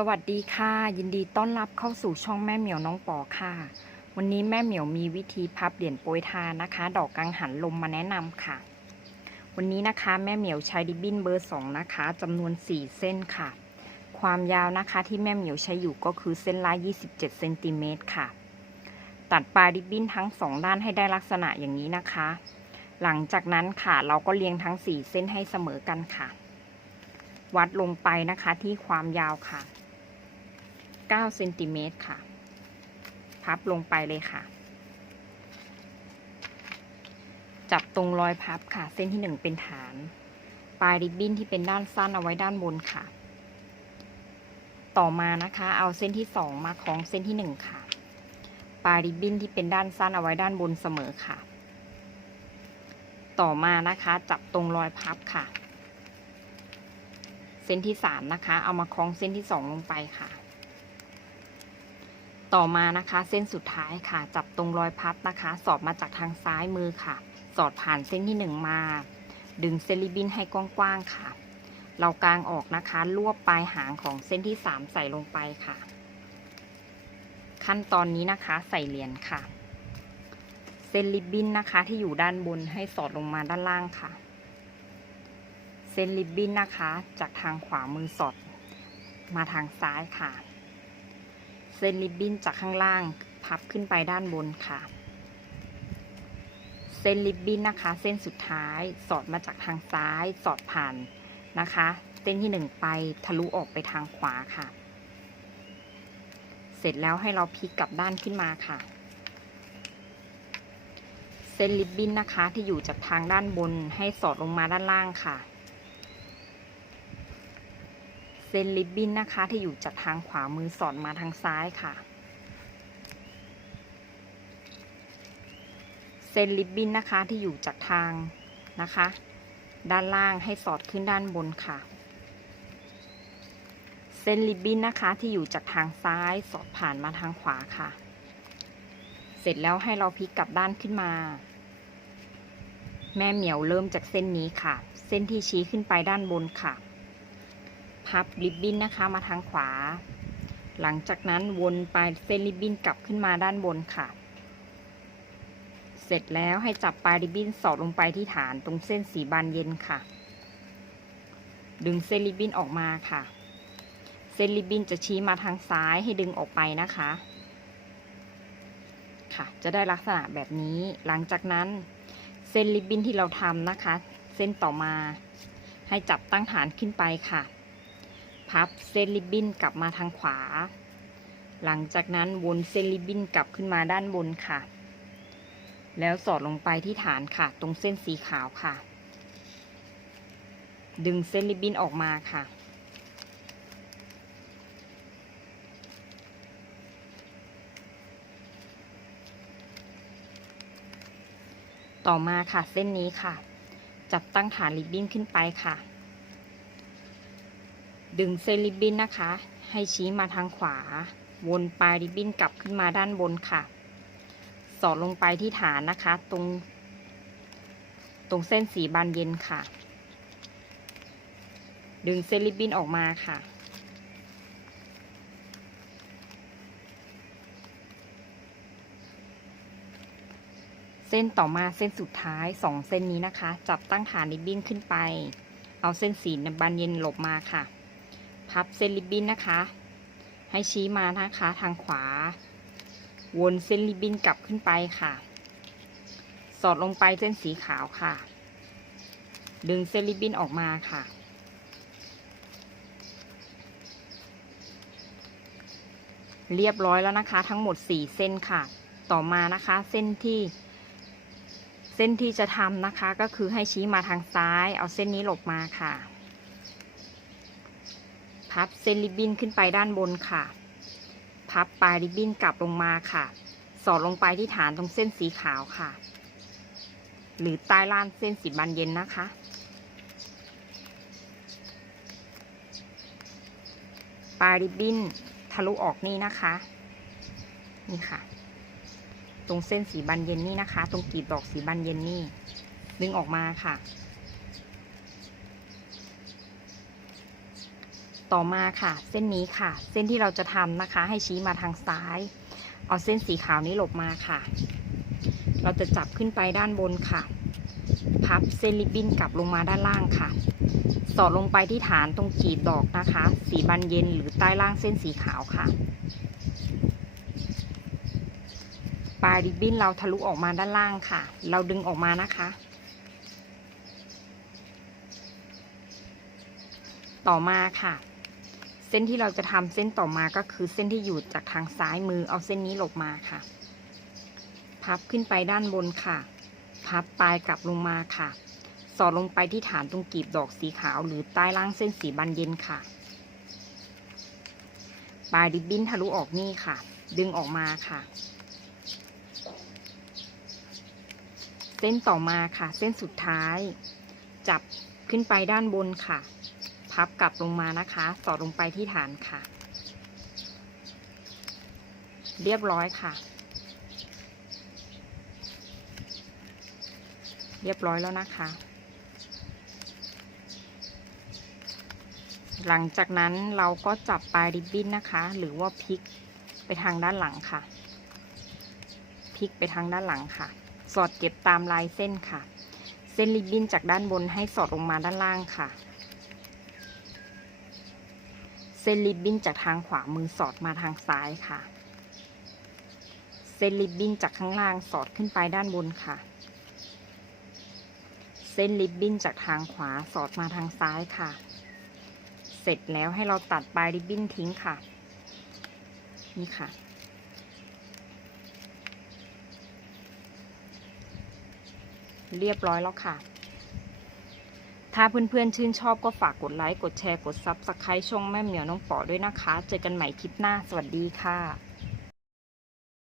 สวัสดีค่ะ ยินดีต้อนรับเข้าสู่ช่องแม่เหมียวน้องปอค่ะ วันนี้แม่เหมียวมีวิธีพับเหรียญโปรยทานนะคะ ดอกกังหันลมมาแนะนำค่ะ วันนี้นะคะแม่เหมียวใช้ริบบิ้นเบอร์สองนะคะจำนวน4เส้นค่ะ ความยาวนะคะที่แม่เหมียวใช้อยู่ก็คือเส้นละ27เซนติเมตรค่ะ ตัดปลายริบบิ้นทั้งสองด้านให้ได้ลักษณะอย่างนี้นะคะ หลังจากนั้นค่ะเราก็เรียงทั้ง4เส้นให้เสมอกันค่ะ วัดลงไปนะคะที่ความยาวค่ะ 9เซนติเมตรค่ะ พับลงไปเลยค่ะ จับตรงรอยพับค่ะ เส้นที่ 1 เป็นฐาน ปลายริบบิ้นที่เป็นด้านสั้นเอาไว้ด้านบนค่ะ ต่อมานะคะ เอาเส้นที่ 2 มาคล้องเส้นที่ 1 ค่ะ ปลายริบบิ้นที่เป็นด้านสั้นเอาไว้ด้านบนเสมอค่ะ ต่อมานะคะ จับตรงรอยพับค่ะ เส้นที่สามนะคะ เอามาคล้องเส้นที่สองลงไปค่ะ ต่อมานะคะ เส้นสุดท้ายค่ะ จับตรงรอยพับนะคะ สอดมาจากทางซ้ายมือค่ะ สอดผ่านเส้นที่หนึ่งมา ดึงเซลิบินให้กว้างๆค่ะ เรากางออกนะคะรวบปลายหางของเส้นที่สามใส่ลงไปค่ะ ขั้นตอนนี้นะคะใส่เหรียญค่ะเส้นริบบิ้นนะคะที่อยู่ด้านบนให้สอดลงมาด้านล่างค่ะ เส้นริบบิ้นนะคะ จากทางขวามือสอดมาทางซ้ายค่ะ เส้นริบบิ้นจากข้างล่างพับขึ้นไปด้านบนค่ะ เส้นริบบิ้นนะคะ เส้นสุดท้ายสอดมาจากทางซ้ายสอดผ่านนะคะ เส้นที่หนึ่งไปทะลุออกไปทางขวาค่ะ เสร็จแล้วให้เราพลิกกลับด้านขึ้นมาค่ะ เส้นริบบิ้นนะคะที่อยู่จากทางด้านบนให้สอดลงมาด้านล่างค่ะ เส้นริบบิ้นนะคะ ที่อยู่จากทางขวามือสอดมาทางซ้ายค่ะ เส้นริบบิ้นนะคะที่อยู่จากทางนะคะ ด้านล่างให้สอดขึ้นด้านบนค่ะ เส้นริบบิ้นนะคะที่อยู่จากทางซ้ายสอดผ่านมาทางขวาค่ะ เสร็จแล้วให้เราพลิกกลับด้านขึ้นมาแม่เหมียวเริ่มจากเส้นนี้ค่ะ เส้นที่ชี้ขึ้นไปด้านบนค่ะ พับริบบิ้นนะคะมาทางขวา หลังจากนั้นวนปลายเส้นริบบิ้นกลับขึ้นมาด้านบนค่ะ เสร็จแล้วให้จับปลายริบบิ้นสอดลงไปที่ฐานตรงเส้นสีบานเย็นค่ะ ดึงเส้นริบบิ้นออกมาค่ะ เส้นริบบิ้นจะชี้มาทางซ้ายให้ดึงออกไปนะคะ ค่ะ จะได้ลักษณะแบบนี้ หลังจากนั้นเส้นริบบิ้นที่เราทำนะคะ เส้นต่อมาให้จับตั้งฐานขึ้นไปค่ะ พับเส้นริบบิ้นกลับมาทางขวา หลังจากนั้นวนเส้นริบบิ้นกลับขึ้นมาด้านบนค่ะ แล้วสอดลงไปที่ฐานค่ะ ตรงเส้นสีขาวค่ะ ดึงเส้นริบบิ้นออกมาค่ะ ต่อมาค่ะเส้นนี้ค่ะ จับตั้งฐานริบบิ้นขึ้นไปค่ะ ดึงเส้นริบบิ้นนะคะ ให้ชี้มาทางขวา วนปลายริบบิ้นกลับขึ้นมาด้านบนค่ะ สอดลงไปที่ฐานนะคะ ตรง ตรงเส้นสีบานเย็นค่ะ ดึงเส้นริบบิ้นออกมาค่ะเส้นต่อมาเส้นสุดท้ายสองเส้นนี้นะคะ จับตั้งฐานริบบิ้นขึ้นไป เอาเส้นสีบานเย็นหลบมาค่ะ พับเส้นริบบิ้นนะคะ ให้ชี้มานะคะทางขวา วนเส้นริบบิ้นกลับขึ้นไปค่ะ สอดลงไปเส้นสีขาวค่ะ ดึงเส้นริบบิ้นออกมาค่ะ เรียบร้อยแล้วนะคะ ทั้งหมด 4 เส้นค่ะ ต่อมานะคะเส้นที่เส้นที่จะทำนะคะก็คือให้ชี้มาทางซ้าย เอาเส้นนี้หลบมาค่ะ พับเส้นริบบิ้นขึ้นไปด้านบนค่ะ พับปลายริบบิ้นกลับลงมาค่ะ สอดลงไปที่ฐานตรงเส้นสีขาวค่ะ หรือใต้ล่านเส้นสีบานเย็นนะคะ ปลายริบบิ้นทะลุออกนี่นะคะ นี่ค่ะ ตรงเส้นสีบานเย็นนี่นะคะ ตรงกลีบดอกสีบานเย็นนี่ ดึงออกมาค่ะ ต่อมาค่ะ เส้นนี้ค่ะ เส้นที่เราจะทำนะคะ ให้ชี้มาทางซ้าย เอาเส้นสีขาวนี้หลบมาค่ะ เราจะจับขึ้นไปด้านบนค่ะ พับเส้นริบบิ้นกลับลงมาด้านล่างค่ะ สอดลงไปที่ฐานตรงกีบดอกนะคะ สีบานเย็นหรือใต้ล่างเส้นสีขาวค่ะ ปลายริบบิ้นเราทะลุออกมาด้านล่างค่ะ เราดึงออกมานะคะต่อมาค่ะ ส้นที่เราจะทำเส้นต่อมาก็คือเส้นที่อยู่จากทางซ้ายมือเอาเส้นนี้หลบมาค่ะ พับขึ้นไปด้านบนค่ะ พับปลายกลับลงมาค่ะ สอดลงไปที่ฐานตรงกีบดอกสีขาว หรือใต้ล่างเส้นสีบานเย็นค่ะ ปลายริบบิ้นทะลุออกนี่ค่ะ ดึงออกมาค่ะ เส้นต่อมาค่ะ เส้นสุดท้าย จับขึ้นไปด้านบนค่ะ พับกลับลงมานะคะ สอดลงไปที่ฐานค่ะ เรียบร้อยค่ะ เรียบร้อยแล้วนะคะ หลังจากนั้นเราก็จับปลายริบบิ้นนะคะ หรือว่าพลิกไปทางด้านหลังค่ะพลิกไปทางด้านหลังค่ะ สอดเก็บตามลายเส้นค่ะ เส้นริบบิ้นจากด้านบนให้สอดลงมาด้านล่างค่ะ ส้นริบบิ้นจากทางขวามือสอดมาทางซ้ายค่ะ เส้นริบบิ้นจากข้างล่างสอดขึ้นไปด้านบนค่ะ เส้นริบบิ้นจากทางขวาสอดมาทางซ้ายค่ะ เสร็จแล้วให้เราตัดปลายริบบิ้นทิ้งค่ะ นี่ค่ะเรียบร้อยแล้วค่ะ ถ้าเพื่อนๆชื่นชอบก็ฝากกดไลค์ กดแชร์ กดซับสไครต์ช่องแม่เหมียวน้องป๋อด้วยนะคะ เจอกันใหม่คลิปหน้า สวัสดีค่ะ